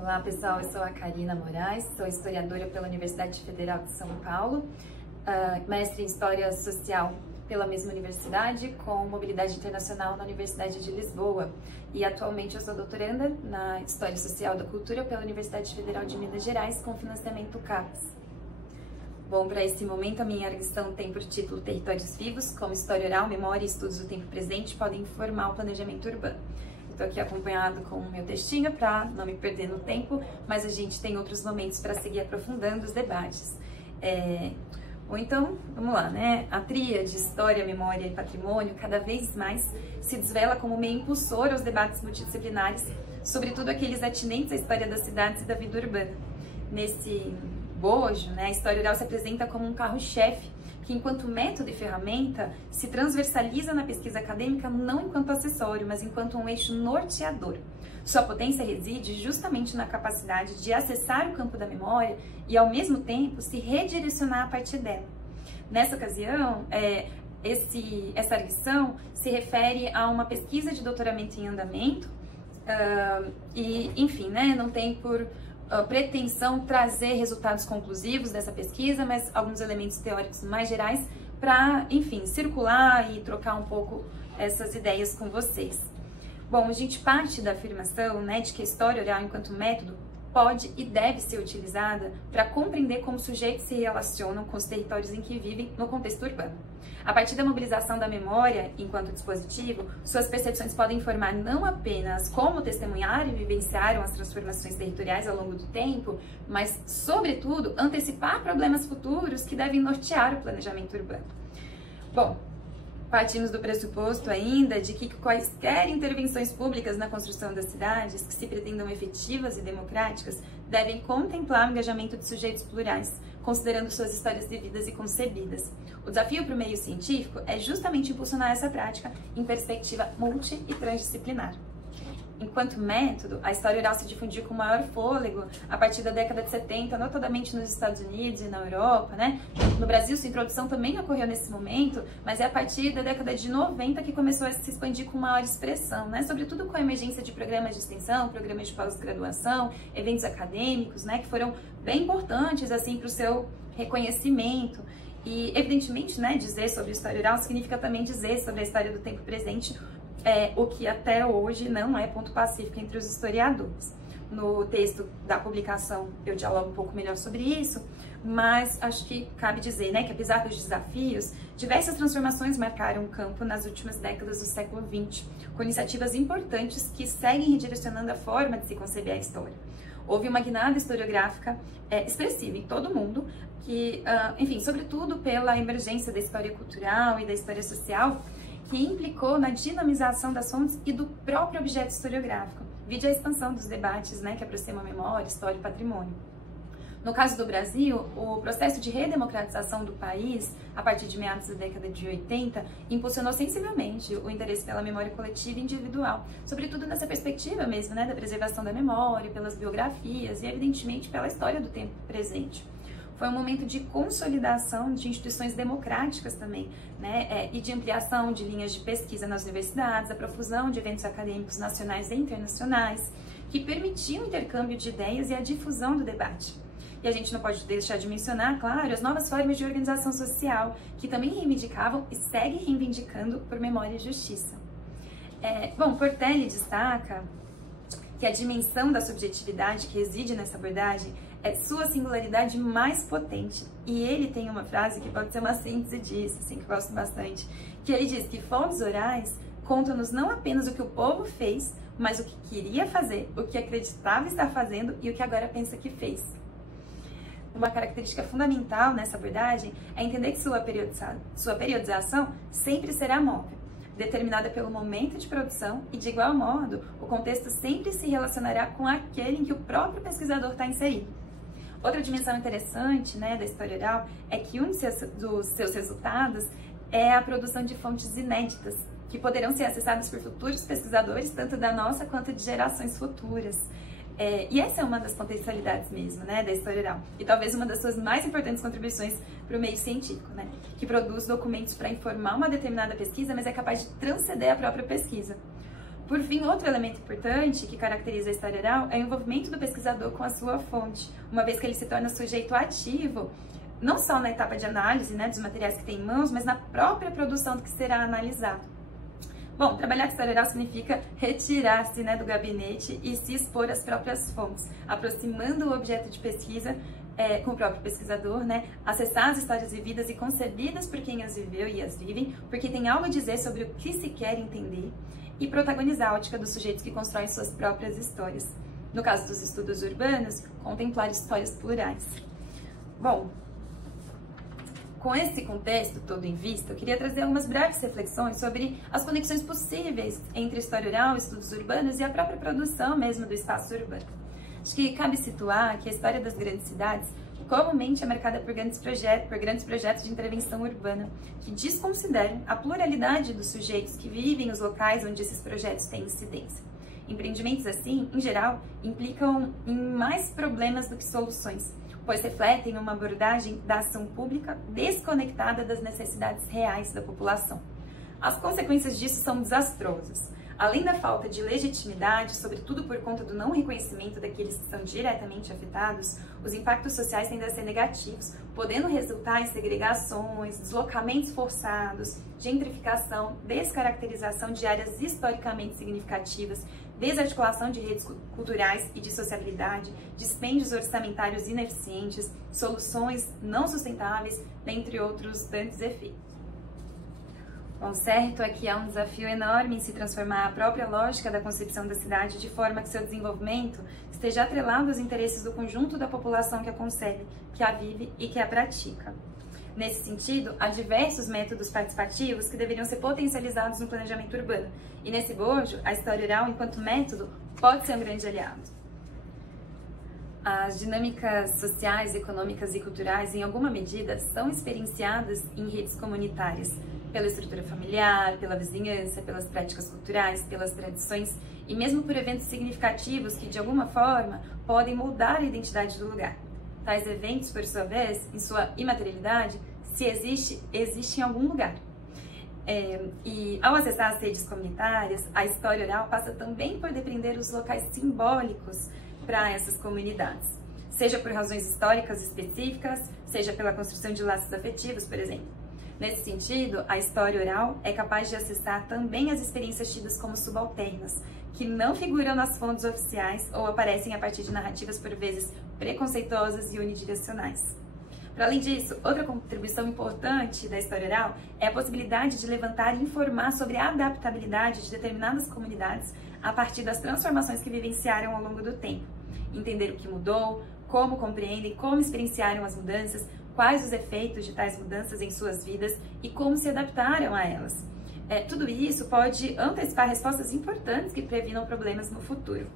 Olá pessoal, eu sou a Karina Moraes, sou historiadora pela Universidade Federal de São Paulo, mestre em História Social pela mesma universidade, com mobilidade internacional na Universidade de Lisboa. E atualmente eu sou doutoranda na História Social da Cultura pela Universidade Federal de Minas Gerais, com financiamento CAPES. Bom, para esse momento a minha arguição tem por título Territórios Vivos, como história oral, memória e estudos do tempo presente podem informar o planejamento urbano. Estou aqui acompanhado com o meu textinho para não me perder no tempo, mas a gente tem outros momentos para seguir aprofundando os debates. Ou então, vamos lá, né? A tríade História, Memória e Patrimônio cada vez mais se desvela como meio impulsor aos debates multidisciplinares, sobretudo aqueles atinentes à história das cidades e da vida urbana. Nesse bojo, né, a história oral se apresenta como um carro-chefe que, enquanto método e ferramenta, se transversaliza na pesquisa acadêmica não enquanto acessório, mas enquanto um eixo norteador. Sua potência reside justamente na capacidade de acessar o campo da memória e, ao mesmo tempo, se redirecionar a partir dela. Nessa ocasião, essa arguição se refere a uma pesquisa de doutoramento em andamento e, enfim, né, não tem por pretensão trazer resultados conclusivos dessa pesquisa, mas alguns elementos teóricos mais gerais para, enfim, circular e trocar um pouco essas ideias com vocês. Bom, a gente parte da afirmação, né, de que a história oral enquanto método pode e deve ser utilizada para compreender como sujeitos se relacionam com os territórios em que vivem no contexto urbano. A partir da mobilização da memória enquanto dispositivo, suas percepções podem informar não apenas como testemunharam e vivenciaram as transformações territoriais ao longo do tempo, mas, sobretudo, antecipar problemas futuros que devem nortear o planejamento urbano. Bom, partimos do pressuposto ainda de que quaisquer intervenções públicas na construção das cidades que se pretendam efetivas e democráticas devem contemplar o engajamento de sujeitos plurais, considerando suas histórias vividas e concebidas. O desafio para o meio científico é justamente impulsionar essa prática em perspectiva multi e transdisciplinar. Enquanto método, a história oral se difundiu com maior fôlego a partir da década de 70, notadamente nos Estados Unidos e na Europa, né? No Brasil, sua introdução também ocorreu nesse momento, mas é a partir da década de 90 que começou a se expandir com maior expressão, né? Sobretudo com a emergência de programas de extensão, programas de pós-graduação, eventos acadêmicos, né? Que foram bem importantes, assim, para o seu reconhecimento. E, evidentemente, né, dizer sobre história oral significa também dizer sobre a história do tempo presente, o que até hoje não é ponto pacífico entre os historiadores. No texto da publicação eu dialogo um pouco melhor sobre isso, mas acho que cabe dizer, né, que apesar dos desafios, diversas transformações marcaram o campo nas últimas décadas do século XX, com iniciativas importantes que seguem redirecionando a forma de se conceber a história. Houve uma guinada historiográfica expressiva em todo o mundo, que, enfim, sobretudo pela emergência da história cultural e da história social, que implicou na dinamização das fontes e do próprio objeto historiográfico, vide a expansão dos debates, né, que aproximam a memória, história e patrimônio. No caso do Brasil, o processo de redemocratização do país, a partir de meados da década de 80, impulsionou sensivelmente o interesse pela memória coletiva e individual, sobretudo nessa perspectiva mesmo, né, da preservação da memória, pelas biografias e, evidentemente, pela história do tempo presente. Foi um momento de consolidação de instituições democráticas também, né, e de ampliação de linhas de pesquisa nas universidades, a profusão de eventos acadêmicos nacionais e internacionais, que permitiam o intercâmbio de ideias e a difusão do debate. E a gente não pode deixar de mencionar, claro, as novas formas de organização social, que também reivindicavam e seguem reivindicando por memória e justiça. Bom, Portelli destaca que a dimensão da subjetividade que reside nessa abordagem é sua singularidade mais potente. E ele tem uma frase que pode ser uma síntese disso, assim, que eu gosto bastante, que ele diz que fontes orais contam-nos não apenas o que o povo fez, mas o que queria fazer, o que acreditava estar fazendo e o que agora pensa que fez. Uma característica fundamental nessa abordagem é entender que sua periodização sempre será móvel, determinada pelo momento de produção e, de igual modo, o contexto sempre se relacionará com aquele em que o próprio pesquisador está inserido. Outra dimensão interessante, né, da história oral é que um dos seus resultados é a produção de fontes inéditas, que poderão ser acessadas por futuros pesquisadores, tanto da nossa quanto de gerações futuras. E essa é uma das potencialidades mesmo, né, da história oral, e talvez uma das suas mais importantes contribuições para o meio científico, né, que produz documentos para informar uma determinada pesquisa, mas é capaz de transcender a própria pesquisa. Por fim, outro elemento importante que caracteriza a história oral é o envolvimento do pesquisador com a sua fonte, uma vez que ele se torna sujeito ativo, não só na etapa de análise, né, dos materiais que tem em mãos, mas na própria produção do que será analisado. Bom, trabalhar com história oral significa retirar-se, né, do gabinete e se expor às próprias fontes, aproximando o objeto de pesquisa com o próprio pesquisador, né, acessar as histórias vividas e concebidas por quem as viveu e as vivem, porque tem algo a dizer sobre o que se quer entender, e protagonizar a ótica dos sujeitos que constroem suas próprias histórias. No caso dos estudos urbanos, contemplar histórias plurais. Bom, com esse contexto todo em vista, eu queria trazer algumas breves reflexões sobre as conexões possíveis entre história oral, estudos urbanos e a própria produção mesmo do espaço urbano. Acho que cabe situar que a história das grandes cidades comumente é marcada por grandes projetos de intervenção urbana, que desconsideram a pluralidade dos sujeitos que vivem nos locais onde esses projetos têm incidência. Empreendimentos assim, em geral, implicam em mais problemas do que soluções, pois refletem uma abordagem da ação pública desconectada das necessidades reais da população. As consequências disso são desastrosas. Além da falta de legitimidade, sobretudo por conta do não reconhecimento daqueles que são diretamente afetados, os impactos sociais tendem a ser negativos, podendo resultar em segregações, deslocamentos forçados, gentrificação, descaracterização de áreas historicamente significativas, desarticulação de redes culturais e de sociabilidade, dispêndios orçamentários ineficientes, soluções não sustentáveis, dentre outros tantos efeitos. Bom, certo é que há um desafio enorme em se transformar a própria lógica da concepção da cidade de forma que seu desenvolvimento esteja atrelado aos interesses do conjunto da população que a concebe, que a vive e que a pratica. Nesse sentido, há diversos métodos participativos que deveriam ser potencializados no planejamento urbano, e nesse bojo, a história oral, enquanto método, pode ser um grande aliado. As dinâmicas sociais, econômicas e culturais, em alguma medida, são experienciadas em redes comunitárias, pela estrutura familiar, pela vizinhança, pelas práticas culturais, pelas tradições e mesmo por eventos significativos que, de alguma forma, podem moldar a identidade do lugar. Tais eventos, por sua vez, em sua imaterialidade, se existe em algum lugar. E ao acessar as redes comunitárias, a história oral passa também por depreender os locais simbólicos para essas comunidades, seja por razões históricas específicas, seja pela construção de laços afetivos, por exemplo. Nesse sentido, a história oral é capaz de acessar também as experiências tidas como subalternas, que não figuram nas fontes oficiais ou aparecem a partir de narrativas por vezes preconceituosas e unidirecionais. Para além disso, outra contribuição importante da história oral é a possibilidade de levantar e informar sobre a adaptabilidade de determinadas comunidades a partir das transformações que vivenciaram ao longo do tempo. Entender o que mudou, como compreendem, como experienciaram as mudanças, quais os efeitos de tais mudanças em suas vidas e como se adaptaram a elas. Tudo isso pode antecipar respostas importantes que previnam problemas no futuro.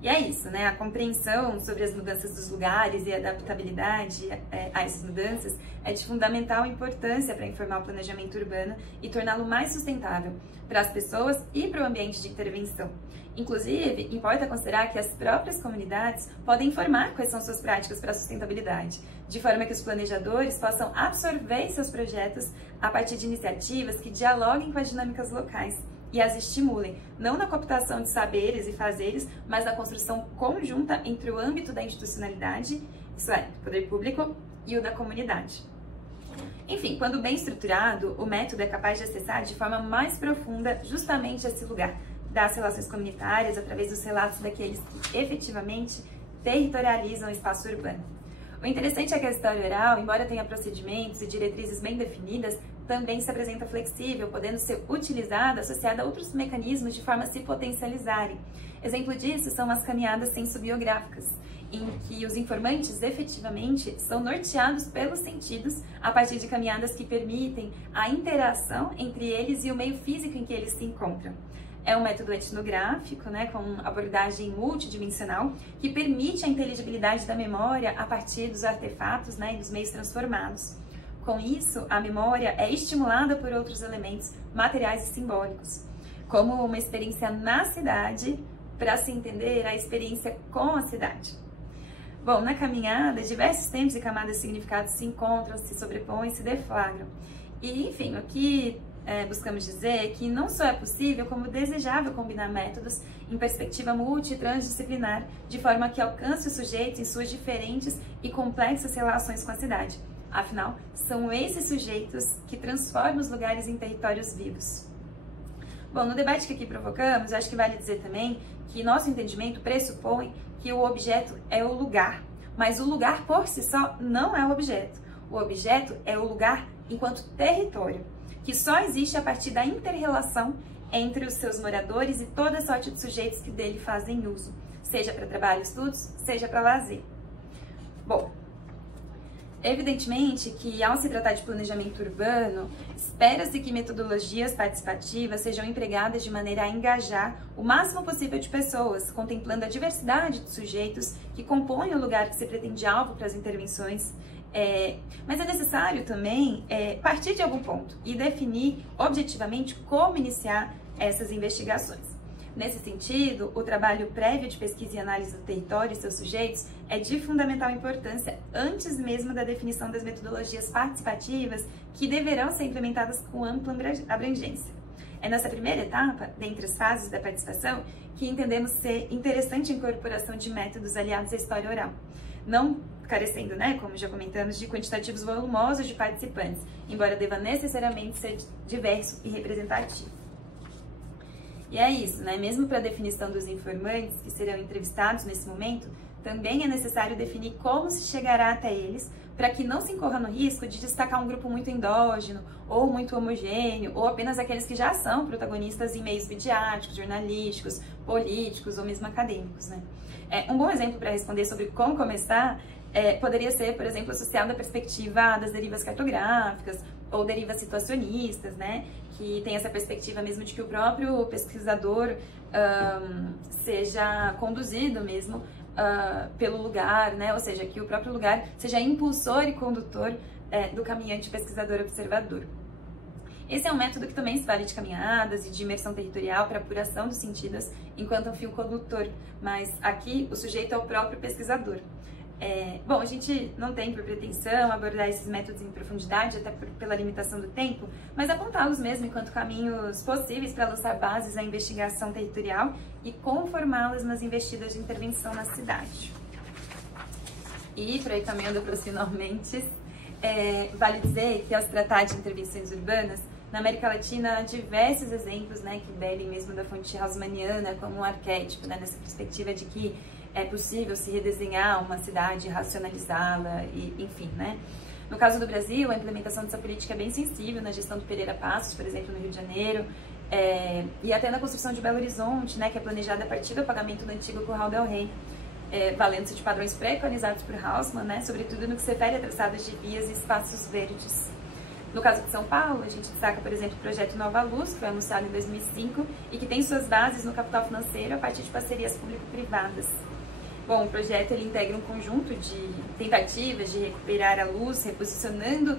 E é isso, né? A compreensão sobre as mudanças dos lugares e a adaptabilidade a essas mudanças é de fundamental importância para informar o planejamento urbano e torná-lo mais sustentável para as pessoas e para o ambiente de intervenção. Inclusive, importa considerar que as próprias comunidades podem informar quais são suas práticas para a sustentabilidade, de forma que os planejadores possam absorver seus projetos a partir de iniciativas que dialoguem com as dinâmicas locais e as estimulem, não na cooptação de saberes e fazeres, mas na construção conjunta entre o âmbito da institucionalidade, isso é, do poder público, e o da comunidade. Enfim, quando bem estruturado, o método é capaz de acessar de forma mais profunda justamente esse lugar das relações comunitárias através dos relatos daqueles que efetivamente territorializam o espaço urbano. O interessante é que a história oral, embora tenha procedimentos e diretrizes bem definidas, também se apresenta flexível, podendo ser utilizada associada a outros mecanismos de forma a se potencializarem. Exemplo disso são as caminhadas sensobiográficas, em que os informantes efetivamente são norteados pelos sentidos a partir de caminhadas que permitem a interação entre eles e o meio físico em que eles se encontram. É um método etnográfico, né, com abordagem multidimensional, que permite a inteligibilidade da memória a partir dos artefatos, né, e dos meios transformados. Com isso, a memória é estimulada por outros elementos materiais e simbólicos, como uma experiência na cidade, para se entender a experiência com a cidade. Bom, na caminhada, diversos tempos e camadas de significados se encontram, se sobrepõem, se deflagram. E, enfim, o que buscamos dizer que não só é possível, como desejável combinar métodos em perspectiva multi e transdisciplinar, de forma que alcance o sujeito em suas diferentes e complexas relações com a cidade. Afinal, são esses sujeitos que transformam os lugares em territórios vivos. Bom, no debate que aqui provocamos, eu acho que vale dizer também que nosso entendimento pressupõe que o objeto é o lugar, mas o lugar por si só não é o objeto. O objeto é o lugar enquanto território, que só existe a partir da inter-relação entre os seus moradores e toda sorte de sujeitos que dele fazem uso, seja para trabalho, estudos, seja para lazer. Bom, evidentemente que, ao se tratar de planejamento urbano, espera-se que metodologias participativas sejam empregadas de maneira a engajar o máximo possível de pessoas, contemplando a diversidade de sujeitos que compõem o lugar que se pretende alvo para as intervenções. Mas é necessário também partir de algum ponto e definir objetivamente como iniciar essas investigações. Nesse sentido, o trabalho prévio de pesquisa e análise do território e seus sujeitos é de fundamental importância antes mesmo da definição das metodologias participativas que deverão ser implementadas com ampla abrangência. É nessa primeira etapa, dentre as fases da participação, que entendemos ser interessante a incorporação de métodos aliados à história oral, não carecendo, como já comentamos, de quantitativos volumosos de participantes, embora deva necessariamente ser diverso e representativo. E é isso, mesmo para a definição dos informantes que serão entrevistados nesse momento, também é necessário definir como se chegará até eles, para que não se incorra no risco de destacar um grupo muito endógeno, ou muito homogêneo, ou apenas aqueles que já são protagonistas em meios midiáticos, jornalísticos, políticos ou mesmo acadêmicos. Um bom exemplo para responder sobre como começar poderia ser, por exemplo, associado à perspectiva das derivas cartográficas ou derivas situacionistas, que tem essa perspectiva mesmo de que o próprio pesquisador seja conduzido mesmo pelo lugar, ou seja, que o próprio lugar seja impulsor e condutor do caminhante pesquisador-observador. Esse é um método que também se vale de caminhadas e de imersão territorial para apuração dos sentidos enquanto um fio condutor, mas aqui o sujeito é o próprio pesquisador. Bom, a gente não tem por pretensão abordar esses métodos em profundidade, até pela limitação do tempo, mas apontá-los mesmo enquanto caminhos possíveis para lançar bases à investigação territorial e conformá-las nas investidas de intervenção na cidade. E, para ir caminhando para os finalmente, vale dizer que ao se tratar de intervenções urbanas, na América Latina há diversos exemplos que bebem mesmo da fonte hausmanniana como um arquétipo, nessa perspectiva de que é possível se redesenhar uma cidade, racionalizá-la, e enfim, No caso do Brasil, a implementação dessa política é bem sensível na gestão do Pereira Passos, por exemplo, no Rio de Janeiro, e até na construção de Belo Horizonte, que é planejada a partir do apagamento do antigo Curral del Rei, valendo-se de padrões preconizados por Hausmann, sobretudo no que se refere a traçados de vias e espaços verdes. No caso de São Paulo, a gente destaca, por exemplo, o projeto Nova Luz, que foi anunciado em 2005 e que tem suas bases no capital financeiro a partir de parcerias público-privadas. Bom, o projeto ele integra um conjunto de tentativas de recuperar a luz, reposicionando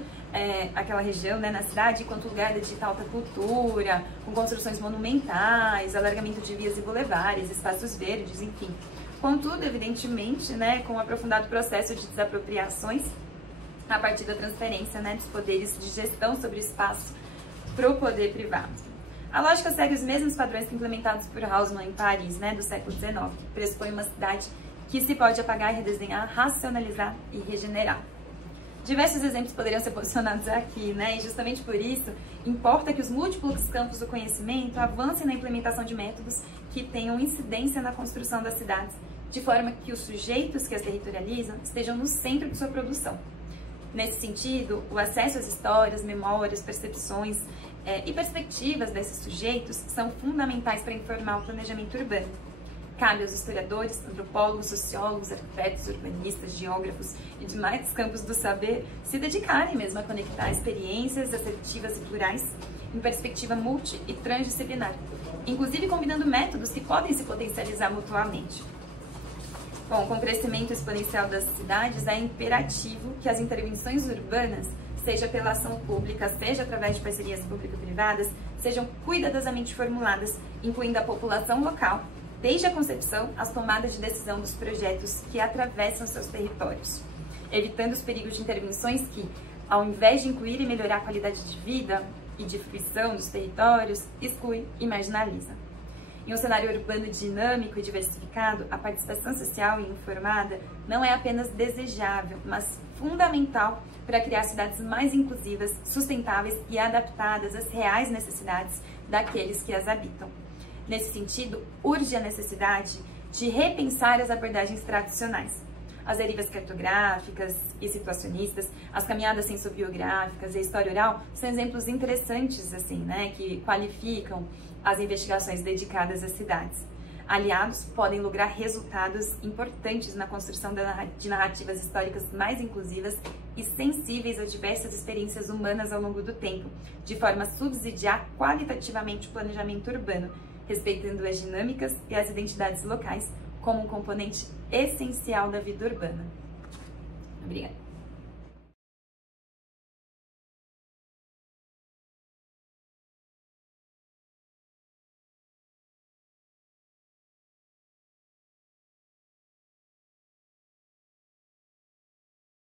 aquela região na cidade enquanto lugar de alta cultura, com construções monumentais, alargamento de vias e bulevares, espaços verdes, enfim. Contudo, evidentemente, com um aprofundado processo de desapropriações a partir da transferência dos poderes de gestão sobre o espaço para o poder privado. A lógica segue os mesmos padrões implementados por Hausmann em Paris, do século XIX, que pressupõe uma cidade que se pode apagar e redesenhar, racionalizar e regenerar. Diversos exemplos poderiam ser posicionados aqui, e justamente por isso, importa que os múltiplos campos do conhecimento avancem na implementação de métodos que tenham incidência na construção das cidades, de forma que os sujeitos que as territorializam estejam no centro de sua produção. Nesse sentido, o acesso às histórias, memórias, percepções e perspectivas desses sujeitos são fundamentais para informar o planejamento urbano. Cabe aos historiadores, antropólogos, sociólogos, arquitetos, urbanistas, geógrafos e demais campos do saber se dedicarem mesmo a conectar experiências assertivas e plurais em perspectiva multi e transdisciplinar, inclusive combinando métodos que podem se potencializar mutuamente. Bom, com o crescimento exponencial das cidades, é imperativo que as intervenções urbanas, seja pela ação pública, seja através de parcerias público-privadas, sejam cuidadosamente formuladas, incluindo a população local, desde a concepção às tomadas de decisão dos projetos que atravessam seus territórios, evitando os perigos de intervenções que, ao invés de incluir e melhorar a qualidade de vida, e de fruição dos territórios, exclui e marginaliza. Em um cenário urbano dinâmico e diversificado, a participação social e informada não é apenas desejável, mas fundamental para criar cidades mais inclusivas, sustentáveis e adaptadas às reais necessidades daqueles que as habitam. Nesse sentido, urge a necessidade de repensar as abordagens tradicionais. As derivas cartográficas e situacionistas, as caminhadas sensobiográficas e a história oral são exemplos interessantes, assim, né, que qualificam as investigações dedicadas às cidades. Aliados podem lograr resultados importantes na construção de narrativas históricas mais inclusivas e sensíveis a diversas experiências humanas ao longo do tempo, de forma a subsidiar qualitativamente o planejamento urbano, respeitando as dinâmicas e as identidades locais como um componente essencial da vida urbana. Obrigada.